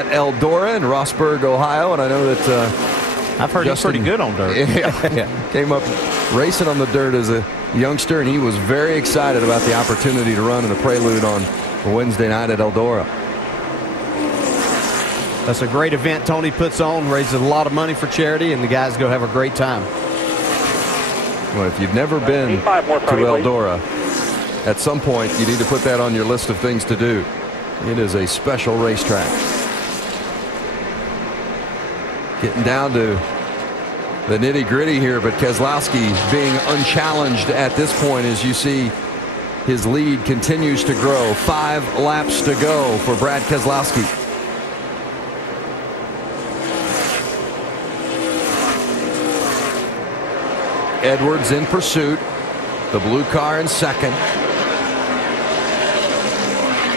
at Eldora in Rossburg, Ohio, and I know that I've heard Justin, he's pretty good on dirt. Yeah, came up racing on the dirt as a youngster, and he was very excited about the opportunity to run in the Prelude on Wednesday night at Eldora. That's a great event Tony puts on, raises a lot of money for charity, and the guys go have a great time. Well, if you've never been to Eldora, at some point you need to put that on your list of things to do. It is a special racetrack. Getting down to the nitty-gritty here, but Keselowski being unchallenged at this point as you see his lead continues to grow. 5 laps to go for Brad Keselowski. Edwards in pursuit. The blue car in second.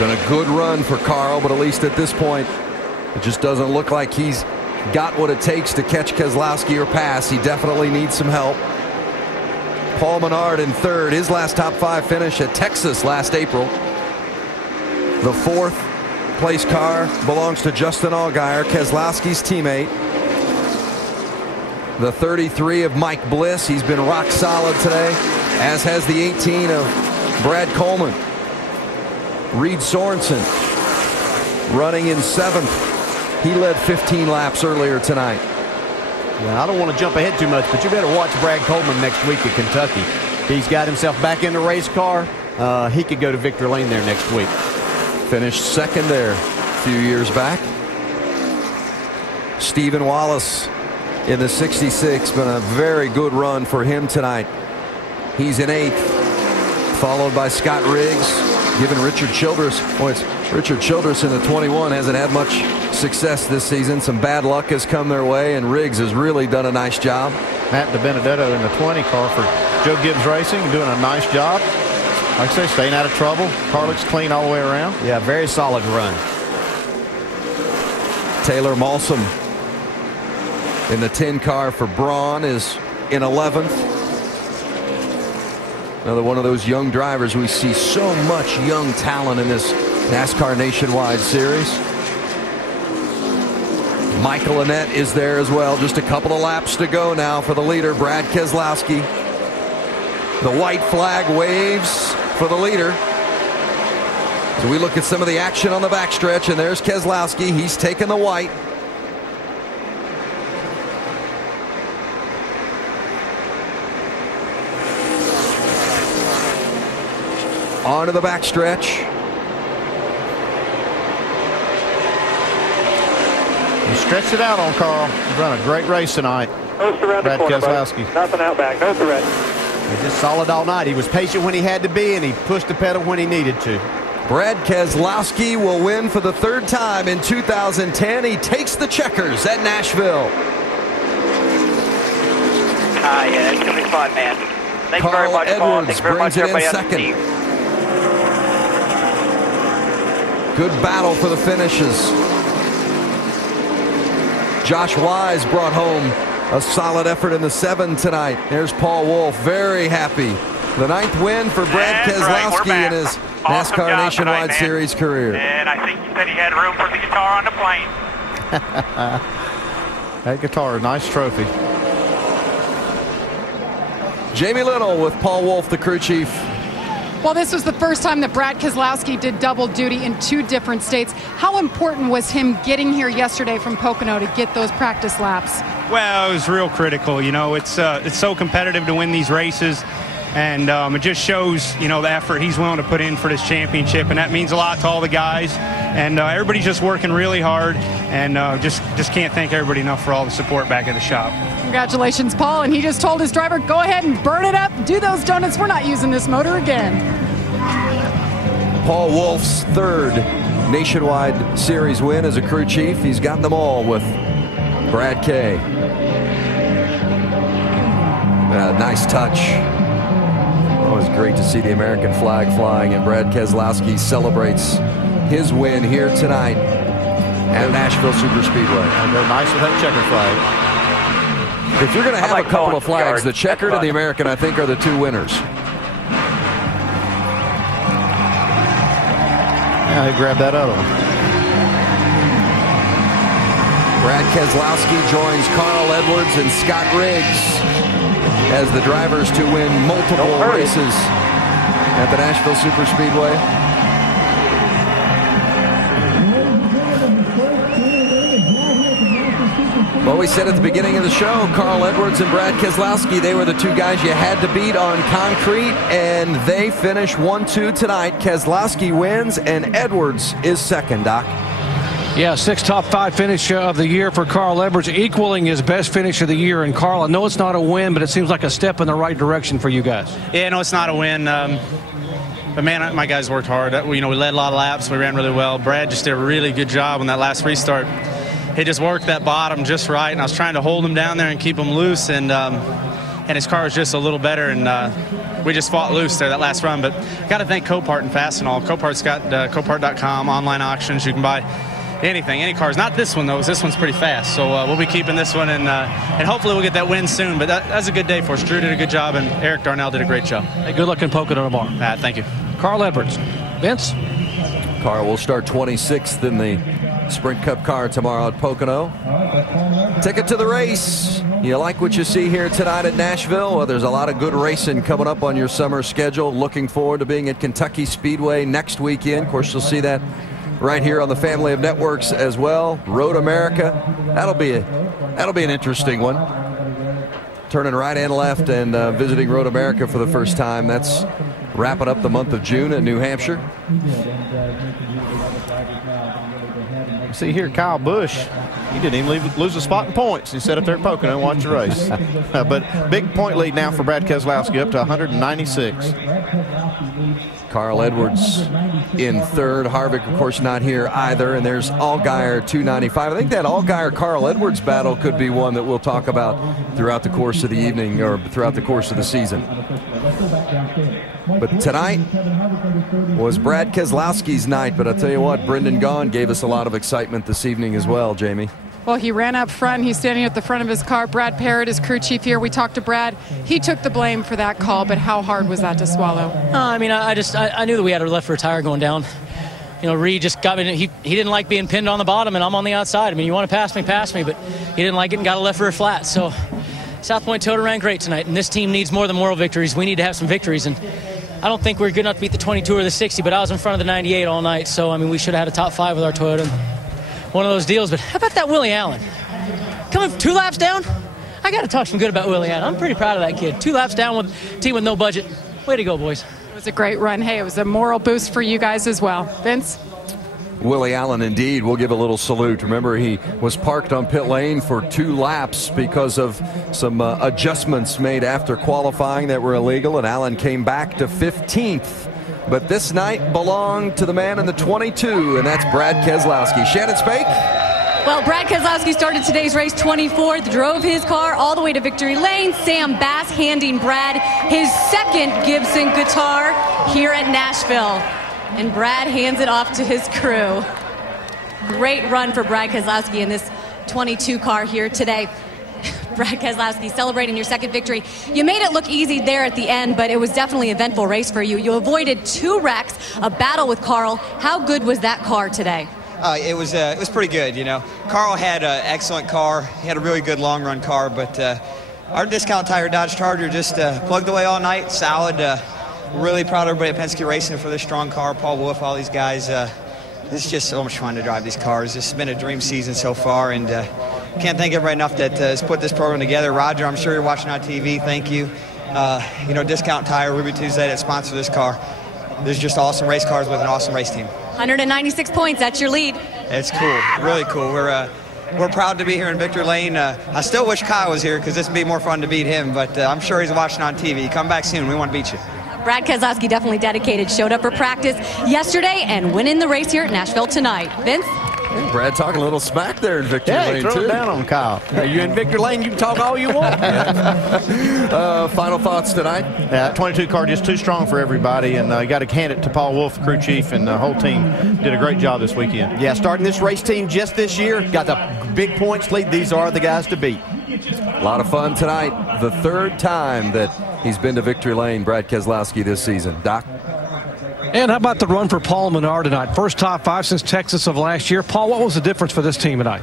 Been a good run for Carl, but at least at this point it just doesn't look like he's got what it takes to catch Keselowski or pass. He definitely needs some help. Paul Menard in third, his last top 5 finish at Texas last April. The 4th place car belongs to Justin Allgaier, Keselowski's teammate. The 33 of Mike Bliss, he's been rock solid today, as has the 18 of Brad Coleman. Reed Sorensen running in 7th. He led 15 laps earlier tonight. Yeah, I don't want to jump ahead too much, but you better watch Brad Coleman next week at Kentucky. He's got himself back in the race car. He could go to victory lane there next week. Finished second there a few years back. Stephen Wallace in the 66. Been a very good run for him tonight. He's in 8th, followed by Scott Riggs. Given Richard Childress, Richard Childress in the 21 hasn't had much success this season. Some bad luck has come their way, and Riggs has really done a nice job. Matt DiBenedetto in the 20 car for Joe Gibbs Racing, doing a nice job. Like I say, staying out of trouble. Car looks clean all the way around. Yeah, very solid run. Taylor Malsom in the 10 car for Braun is in 11th. Another one of those young drivers. We see so much young talent in this NASCAR Nationwide Series. Michael Annett is there as well. Just a couple of laps to go now for the leader, Brad Keselowski. The white flag waves for the leader. So we look at some of the action on the backstretch, and there's Keselowski. He's taking the white. On to the backstretch. He stretched it out on Carl. He's run a great race tonight. Brad Keselowski. Nothing out back. Nose to red. He's just solid all night. He was patient when he had to be, and he pushed the pedal when he needed to. Brad Keselowski will win for the 3rd time in 2010. He takes the checkers at Nashville. Yeah, it's going to be fun, man. Thank you very Carl much, Paul. Edwards Thank you very much, brings it in everybody on the team. second. Good battle for the finishes. Josh Wise brought home a solid effort in the 7 tonight. There's Paul Wolf, very happy. The 9th win for Brad Keselowski in his NASCAR Nationwide Series career. And I think he said he had room for the guitar on the plane. That guitar, nice trophy. Jamie Little with Paul Wolf, the crew chief. Well, this was the first time that Brad Keselowski did double duty in 2 different states. How important was him getting here yesterday from Pocono to get those practice laps? Well, it was real critical. You know, it's so competitive to win these races, and it just shows, you know, the effort he's willing to put in for this championship, and that means a lot to all the guys. And everybody's just working really hard, and just can't thank everybody enough for all the support back at the shop. Congratulations, Paul. And he just told his driver, go ahead and burn it up, do those donuts. We're not using this motor again. Paul Wolf's 3rd Nationwide Series win as a crew chief. He's got them all with Brad K. Nice touch. Always great to see the American flag flying, and Brad Keselowski celebrates his win here tonight at Nashville Superspeedway. They're nice with that checker flag. If you're going to have a couple of flags, the checkered and the American, I think, are the 2 winners. Yeah, they grabbed that other one. Brad Keselowski joins Carl Edwards and Scott Riggs as the drivers to win multiple races at the Nashville Superspeedway. Well, we said at the beginning of the show, Carl Edwards and Brad Keselowski, they were the two guys you had to beat on concrete, and they finish 1-2 tonight. Keselowski wins, and Edwards is second, Doc. Yeah, 6th top 5 finish of the year for Carl Edwards, equaling his best finish of the year. And Carl, I know it's not a win, but it seems like a step in the right direction for you guys. Yeah, no, it's not a win. But, man, my guys worked hard. We led a lot of laps. We ran really well. Brad just did a really good job on that last restart. He just worked that bottom just right, and I was trying to hold him down there and keep him loose, and his car was just a little better, and we just fought loose there that last run. But I got to thank Copart and Fastenal. Copart's got Copart.com, online auctions. You can buy anything, any cars. Not this one, though. This one's pretty fast, so we'll be keeping this one, and hopefully we'll get that win soon. But that's a good day for us. Drew did a good job, and Eric Darnell did a great job. Hey, good luck in Pocono tomorrow. Thank you. Carl Edwards. Vince? Carl will start 26th in the Sprint Cup car tomorrow at Pocono. Ticket to the race. You like what you see here tonight at Nashville? Well, there's a lot of good racing coming up on your summer schedule. Looking forward to being at Kentucky Speedway next weekend. Of course, you'll see that right here on the family of networks as well. Road America. That'll be an interesting one. Turning right and left and visiting Road America for the first time. That's wrapping up the month of June in New Hampshire. See here, Kyle Busch, he didn't even lose a spot in points. He sat up there at Pocono and watched the race. But big point lead now for Brad Keselowski, up to 196. Carl Edwards in third. Harvick, of course, not here either. And there's Allgaier, 295. I think that Allgaier-Carl Edwards battle could be one that we'll talk about throughout the course of the evening or throughout the course of the season. But tonight was Brad Keselowski's night. But I'll tell you what, Brendan Gaughan gave us a lot of excitement this evening as well, Jamie. Well, he ran up front. He's standing at the front of his car. Brad Parrott, his crew chief here. We talked to Brad. He took the blame for that call, but how hard was that to swallow? I mean, I knew that we had a left rear tire going down. Reed just got me. He didn't like being pinned on the bottom, and I'm on the outside. I mean, you want to pass me, but he didn't like it and got a left rear flat. So South Point Toyota ran great tonight, and this team needs more than moral victories. We need to have some victories, and I don't think we're good enough to beat the 22 or the 60, but I was in front of the 98 all night. So, I mean, we should have had a top 5 with our Toyota. One of those deals, but how about that Willie Allen? Coming 2 laps down? I got to talk some good about Willie Allen. I'm pretty proud of that kid. 2 laps down with a team with no budget. Way to go, boys. It was a great run. Hey, it was a moral boost for you guys as well. Vince? Willie Allen, indeed. We'll give a little salute. Remember, he was parked on pit lane for 2 laps because of some adjustments made after qualifying that were illegal, and Allen came back to 15th. But this night belonged to the man in the 22, and that's Brad Keselowski. Shannon Spake? Well, Brad Keselowski started today's race 24th, drove his car all the way to victory lane. Sam Bass handing Brad his second Gibson guitar here at Nashville. And Brad hands it off to his crew. Great run for Brad Keselowski in this 22 car here today. Brad Keselowski celebrating your second victory. You made it look easy there at the end, but it was definitely an eventful race for you. You avoided 2 wrecks, a battle with Carl. How good was that car today? It was pretty good, Carl had an excellent car. He had a really good long-run car, but our discount tire Dodge Charger just plugged away all night, solid. Really proud of everybody at Penske Racing for this strong car. Paul Wolf, all these guys. It's just so much fun to drive these cars. It's been a dream season so far, and can't thank everybody enough that has put this program together. Roger, I'm sure you're watching on TV. Thank you. Discount Tire, Ruby Tuesday, that sponsor this car. There's just awesome race cars with an awesome race team. 196 points. That's your lead. It's cool. Really cool. We're proud to be here in Victory Lane. I still wish Kyle was here because this would be more fun to beat him, but I'm sure he's watching on TV. Come back soon. We want to beat you. Brad Keselowski definitely dedicated. Showed up for practice yesterday and winning the race here at Nashville tonight. Vince? Hey, Brad talking a little smack there in Victory Lane, throw too. it down on Kyle. You in Victory Lane, you can talk all you want. Final thoughts tonight? Yeah, 22 car just too strong for everybody, and you got to hand it to Paul Wolf, crew chief, and the whole team did a great job this weekend. Yeah, starting this race team just this year, got the big points lead. These are the guys to beat. A lot of fun tonight. The 3rd time that he's been to Victory Lane, Brad Keselowski, this season. Doc? And how about the run for Paul Menard tonight? First top 5 since Texas of last year. Paul, what was the difference for this team tonight?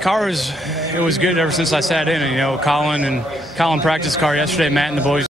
Car was good ever since I sat in. You know, Colin practiced car yesterday. Matt and the boys